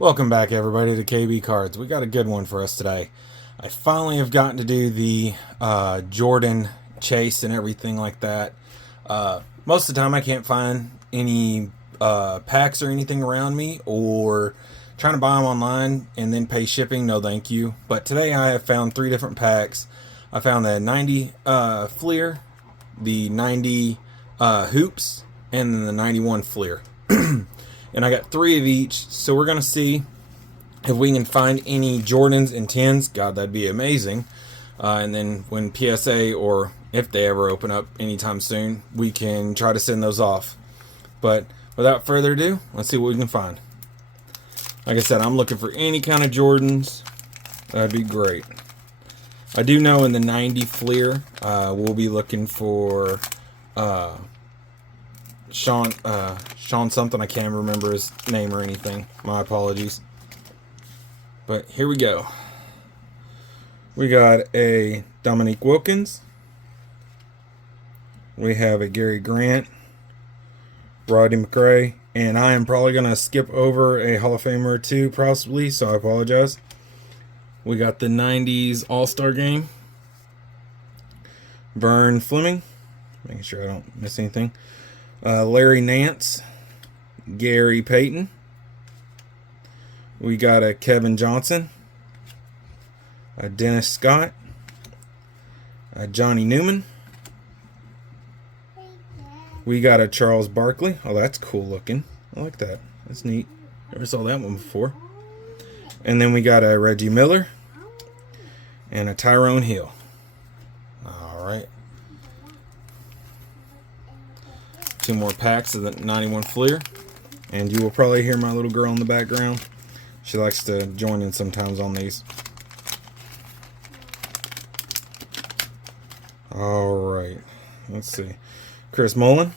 Welcome back, everybody, to KB Cards. We got a good one for us today. I finally have gotten to do the Jordan chase and everything like that. Most of the time I can't find any packs or anything around me, or trying to buy them online and then pay shipping. No thank you. But today I have found 3 different packs. I found the 90 Fleer, the 90 Hoops, and then the 91 Fleer. And I got 3 of each, so we're going to see if we can find any Jordans and 10s. God, that'd be amazing. And then when PSA, or if they ever open up anytime soon, we can try to send those off. But without further ado, let's see what we can find. Like I said, I'm looking for any kind of Jordans. That'd be great. I do know in the 90 Fleer, we'll be looking for Sean something. I can't remember his name or anything. My apologies. But here we go. We got a Dominique Wilkins. We have a Gary Grant, Roddy McRae, and I am probably going to skip over a Hall of Famer or two, possibly, so I apologize. We got the 90s All-Star Game. Vern Fleming. Making sure I don't miss anything. Larry Nance, Gary Payton. We got a Kevin Johnson, a Dennis Scott, a Johnny Newman. We got a Charles Barkley. Oh, that's cool looking. I like that. That's neat. Never saw that one before. And then we got a Reggie Miller and a Tyrone Hill. All right. 2 more packs of the 91 Fleer, and you will probably hear my little girl in the background. She likes to join in sometimes on these. Alright, let's see. Chris Mullin.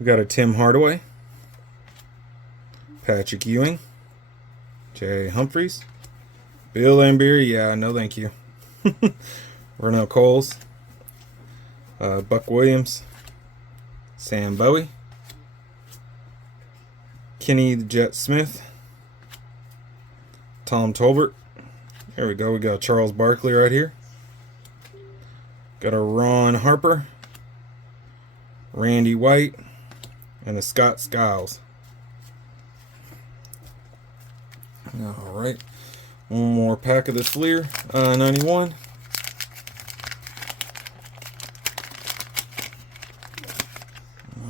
We got a Tim Hardaway, Patrick Ewing, Jay Humphries, Bill Laimbeer, yeah, no thank you. Vernell Coles, Buck Williams, Sam Bowie, Kenny the Jet Smith, Tom Tolbert. There we go. We got Charles Barkley right here. Got a Ron Harper, Randy White, and a Scott Skiles. All right. One more pack of this Fleer 91.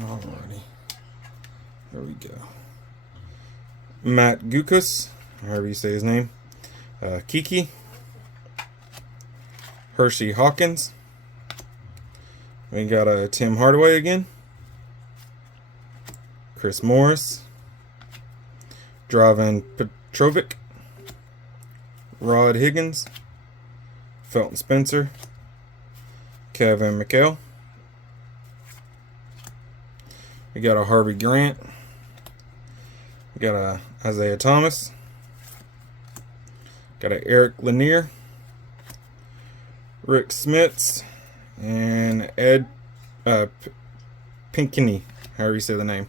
Alrighty. There we go. Matt Gukas, however you say his name. Kiki. Hershey Hawkins. We got a Tim Hardaway again. Chris Morris. Draven Petrovic. Rod Higgins. Felton Spencer. Kevin McHale. We got a Harvey Grant. We got a Isaiah Thomas. Got a Eric Lanier. Rick Smits. And Ed Pinkney, however you say the name.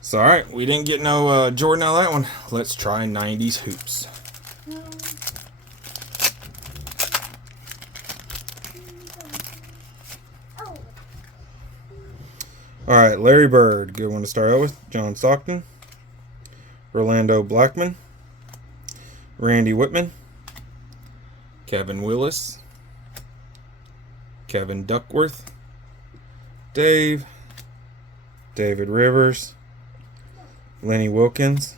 So, alright, we didn't get no Jordan out of that one. Let's try 90s Hoops. Alright, Larry Bird, good one to start out with. John Stockton. Orlando Blackman. Randy Whitman. Kevin Willis. Kevin Duckworth. David Rivers. Lenny Wilkins.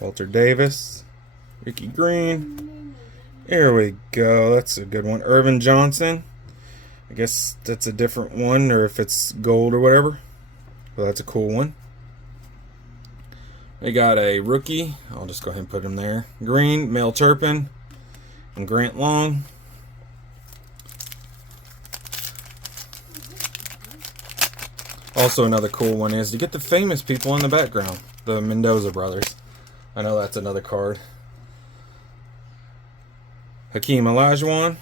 Walter Davis. Ricky Green. There we go. That's a good one. Irvin Johnson. I guess that's a different one, or if it's gold or whatever. But that's a cool one. We got a rookie. I'll just go ahead and put him there. Green, Mel Turpin, and Grant Long. Also, another cool one is to get the famous people in the background. The Mendoza brothers. I know that's another card. Hakeem Olajuwon.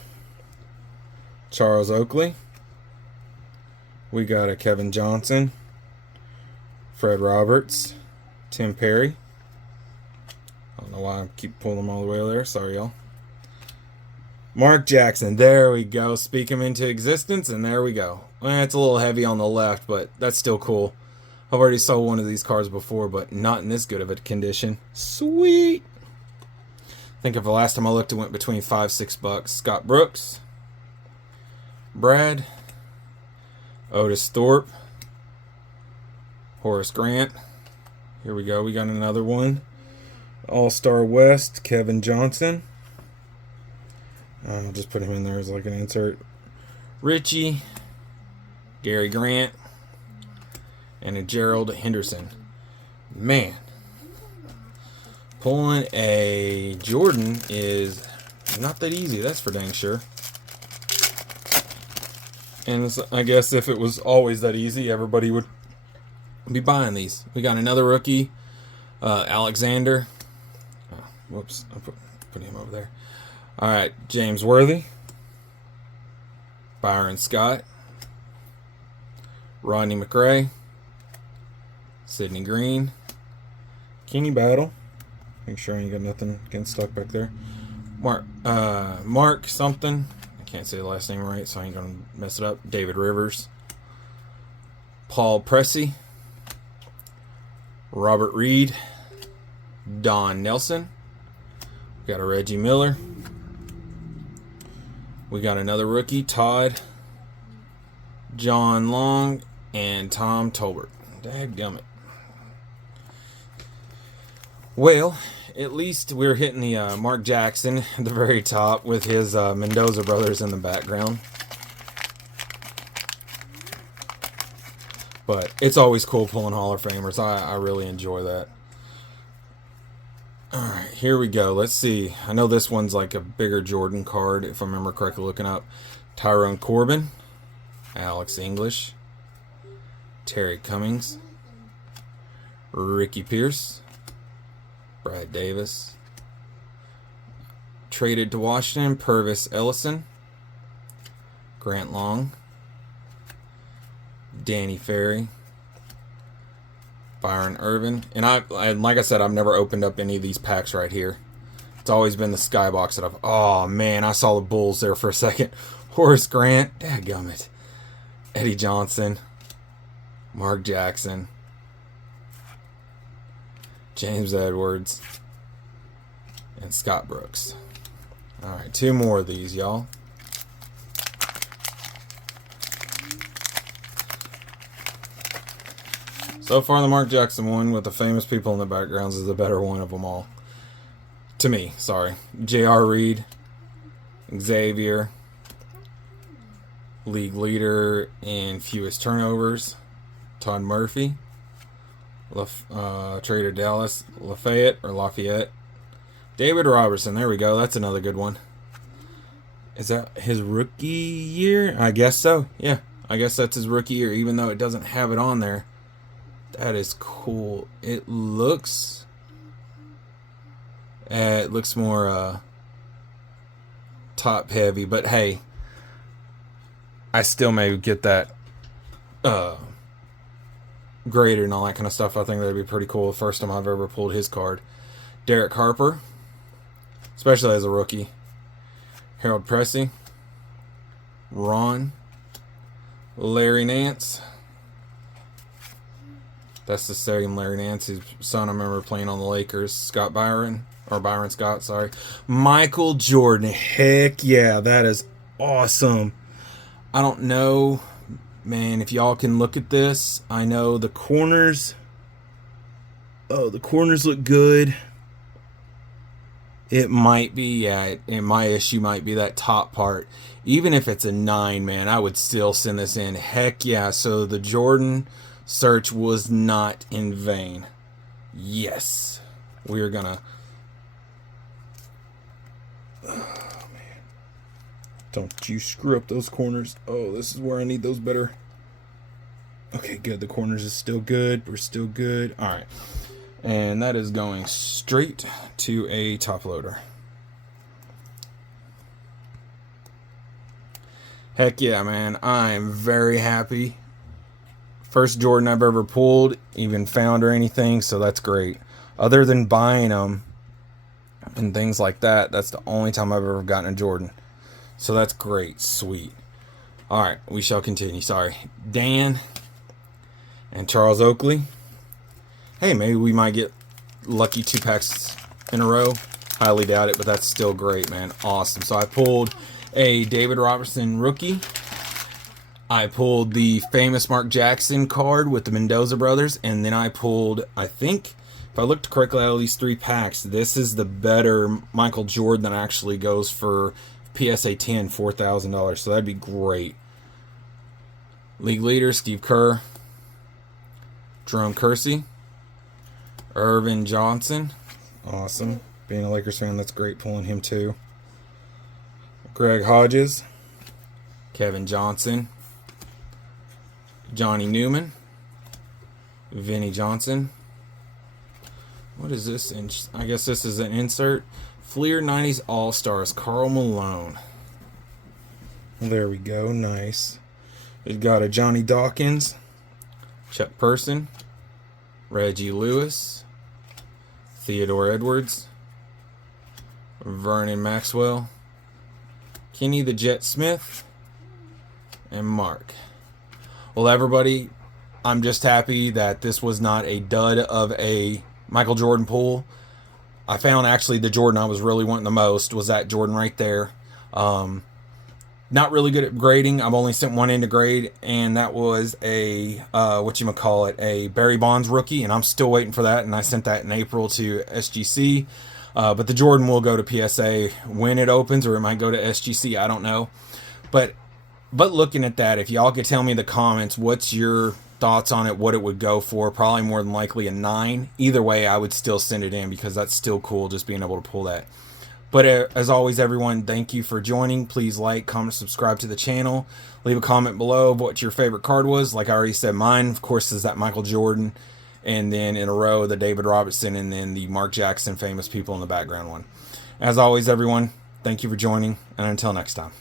Charles Oakley. We got a Kevin Johnson. Fred Roberts. Tim Perry. know why I keep pulling them all the way over there. Sorry, y'all. Mark Jackson. There we go. Speak him into existence, and there we go. Well, it's a little heavy on the left, but that's still cool. I've already sold one of these cards before, but not in this good of a condition. Sweet. I think if the last time I looked, it went between $5-6. Scott Brooks. Brad. Otis Thorpe. Horace Grant. Here we go. We got another one. All-Star West. Kevin Johnson. I'll just put him in there as like an insert. Richie. Gary Grant. And a Gerald Henderson. Man. Pulling a Jordan is not that easy. That's for dang sure. And I guess if it was always that easy, everybody would be buying these. We got another rookie. Alexander. Oh, whoops. I put him over there. All right. James Worthy. Byron Scott. Rodney McRae. Sidney Green. Kenny Battle. Make sure I ain't got nothing getting stuck back there. Mark something. I can't say the last name right, so I ain't gonna mess it up. David Rivers. Paul Pressey. Robert Reed. Don Nelson. We got a Reggie Miller. We got another rookie, Todd. John Long and Tom Tolbert. Dadgummit. Well, at least we're hitting the Mark Jackson at the very top with his Mendoza brothers in the background. But it's always cool pulling Hall of Famers. I really enjoy that. Alright, here we go. Let's see. I know this one's like a bigger Jordan card, if I remember correctly looking up. Tyrone Corbin. Alex English. Terry Cummings. Ricky Pierce. Brad Davis. Traded to Washington, Purvis Ellison. Grant Long. Danny Ferry. Byron Irvin. And like I said, I've never opened up any of these packs right here. It's always been the skybox that I've... Oh, man, I saw the Bulls there for a second. Horace Grant. Dadgummit. Eddie Johnson. Mark Jackson. James Edwards. And Scott Brooks. Alright, 2 more of these, y'all. So far, the Mark Jackson one with the famous people in the backgrounds is the better one of them all. To me, sorry. J.R. Reed. Xavier. League leader in fewest turnovers. Todd Murphy. Trader Dallas. Lafayette. David Robertson. There we go. That's another good one. Is that his rookie year? I guess so. Yeah. I guess that's his rookie year, even though it doesn't have it on there. That is cool. It looks more top heavy, but hey, I still may get that graded and all that kind of stuff. I think that'd be pretty cool. The first time I've ever pulled his card. Derek Harper, especially as a rookie. Harold Pressey. Ron. Larry Nance. That's the same Larry Nance, his son I remember playing on the Lakers. Byron Scott, sorry. Michael Jordan. Heck yeah, that is awesome. I don't know, man, if y'all can look at this. I know the corners. Oh, the corners look good. It might be, and my issue might be that top part. Even if it's a 9, man, I would still send this in. Heck yeah, so the Jordan search was not in vain. Yes. We're gonna... Oh, man. Don't you screw up those corners. Oh, this is where I need those better. Okay, good. The corners is still good. We're still good. Alright. And that is going straight to a top loader. Heck yeah, man. I'm very happy. First Jordan I've ever pulled, even found or anything, so that's great. Other than buying them, and things like that. That's the only time I've ever gotten a Jordan. So that's great. Sweet. Alright, we shall continue. Sorry. Dan and Charles Oakley. Hey, maybe we might get lucky 2 packs in a row. Highly doubt it, but that's still great, man. Awesome. So I pulled a David Robertson rookie. I pulled the famous Mark Jackson card with the Mendoza brothers. And then I pulled, I think, if I looked correctly out of these 3 packs, this is the better Michael Jordan that actually goes for PSA 10, $4,000. So that'd be great. League leader, Steve Kerr. Jerome Kersey. Irvin Johnson. Awesome. Being a Lakers fan, that's great pulling him too. Greg Hodges. Kevin Johnson. Johnny Newman. Vinnie Johnson. What is this? I guess this is an insert. Fleer 90s All-Stars, Karl Malone. Well, there we go. Nice. We've got a Johnny Dawkins. Chuck Person. Reggie Lewis. Theodore Edwards. Vernon Maxwell. Kenny the Jet Smith. And Mark. Well, everybody, I'm just happy that this was not a dud of a Michael Jordan pull. I found actually the Jordan I was really wanting the most was that Jordan right there. Not really good at grading. I've only sent one in to grade, and that was a a Barry Bonds rookie, and I'm still waiting for that, and I sent that in April to SGC. But the Jordan will go to PSA when it opens, or it might go to SGC. I don't know. But looking at that, if y'all could tell me in the comments what's your thoughts on it, what it would go for, probably more than likely a 9. Either way, I would still send it in because that's still cool just being able to pull that. But as always, everyone, thank you for joining. Please like, comment, subscribe to the channel. Leave a comment below of what your favorite card was. Like I already said, mine, of course, is that Michael Jordan. And then in a row, the David Robertson, and then the Mark Jackson famous people in the background one. As always, everyone, thank you for joining. And until next time.